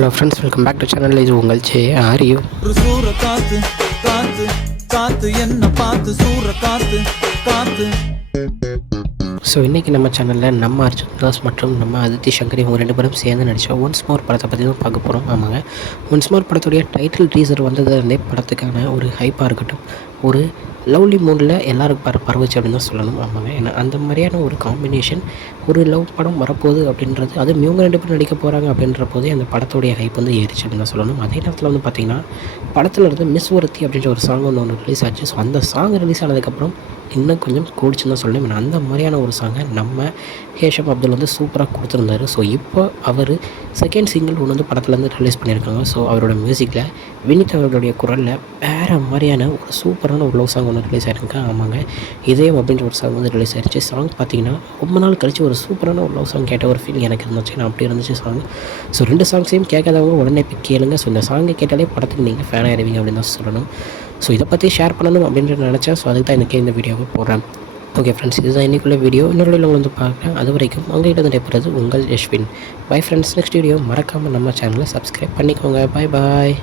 Hello friends, welcome back to channel. இது உங்கள் ஆரியோ. சூற காத்து காத்து காத்து என்ன பார்த்து சூற காத்து காத்து. ஸோ இன்றைக்கி நம்ம சேனலில் நம்ம அர்ஜுன் தாஸ் மற்றும் நம்ம அதித்தி சங்கர் இவங்க 2 பேரும் சேர்ந்து நடித்த ஒன்ஸ் மோர் படத்தை பற்றி தான் பார்க்க போகிறோம். ஆமாங்க, ஒன்ஸ் மோர் படத்துடைய டைட்டில் டீசர் வந்ததுலேருந்தே படத்துக்கான ஒரு ஹைப்பாக இருக்கட்டும், ஒரு லவ்லி மூடில் எல்லாருக்கும் பரவுச்சு அப்படின்னு தான் சொல்லணும். ஆமாங்க, ஏன்னா அந்த மாதிரியான ஒரு காம்பினேஷன் ஒரு லவ் படம் வரப்போகுது அப்படின்றது, அது இவங்க 2 பேரும் நடிக்க போகிறாங்க அப்படின்ற போதே அந்த படத்துடைய ஹைப் வந்து ஏறிச்சு அப்படின்னு தான் சொல்லணும். அதே நேரத்தில் வந்து பார்த்திங்கன்னா படத்தில் இருந்து மிஸ் ஒருத்தி அப்படின்ற ஒரு சாங் ஒன்று ரிலீஸ் ஆச்சு. ஸோ அந்த சாங் ரிலீஸ் ஆனதுக்கப்புறம் இன்னும் கொஞ்சம் கூடிச்சுன்னு தான் சொல்லணும். அந்த மாதிரியான ஒரு சாங்கை நம்ம ஹேஷம் அப்துல் வந்து சூப்பராக கொடுத்துருந்தாரு. ஸோ இப்போ அவர் செகண்ட் சிங்கிள் ஒன்று வந்து படத்துலேருந்து ரிலீஸ் பண்ணியிருக்காங்க. ஸோ அவரோட மியூசிக்கில் வினித் அவர்களுடைய குரலில் வேறு மாதிரியான ஒரு சூப்பரான ஒரு லவ் சாங் ஒன்று ரிலீஸ் ஆகிருக்கு. ஆமாங்க, இதயம் அப்படின்ற ஒரு சாங் வந்து ரிலீஸ் ஆகிடுச்சு. சாங் பார்த்திங்கன்னா ரொம்ப நாள் கழித்து ஒரு சூப்பரான ஒரு லவ் சாங் கேட்ட ஒரு ஃபீல் எனக்கு இருந்துச்சு. நான் அப்படி இருந்துச்சு சாங். ஸோ 2 சாங்ஸையும் கேட்காதவங்க உடனே போய் கேளுங்க. ஸோ இந்த சாங்கை கேட்டாலே படத்துக்கு நீங்கள் ஃபேன் ஆகிடுவீங்க அப்படின்னு தான் சொல்லணும். ஸோ இதை பற்றி ஷேர் பண்ணணும் அப்படின்னு நினச்சேன். ஸோ அதுக்கு தான் எனக்கு இந்த வீடியோவை போடுறேன். ஓகே ஃப்ரெண்ட்ஸ், இதுதான் இன்றைக்குள்ள வீடியோ. இன்னொரு வீடியோவில் வந்து பார்க்குறேன். அது வரைக்கும் உங்கள்கிட்ட நடைபெறது உங்கள் Yashwin. Bye friends. Next video மறக்காமல் நம்ம சேனலை சப்ஸ்கிரைப் பண்ணிக்கோங்க. பாய் பாய்.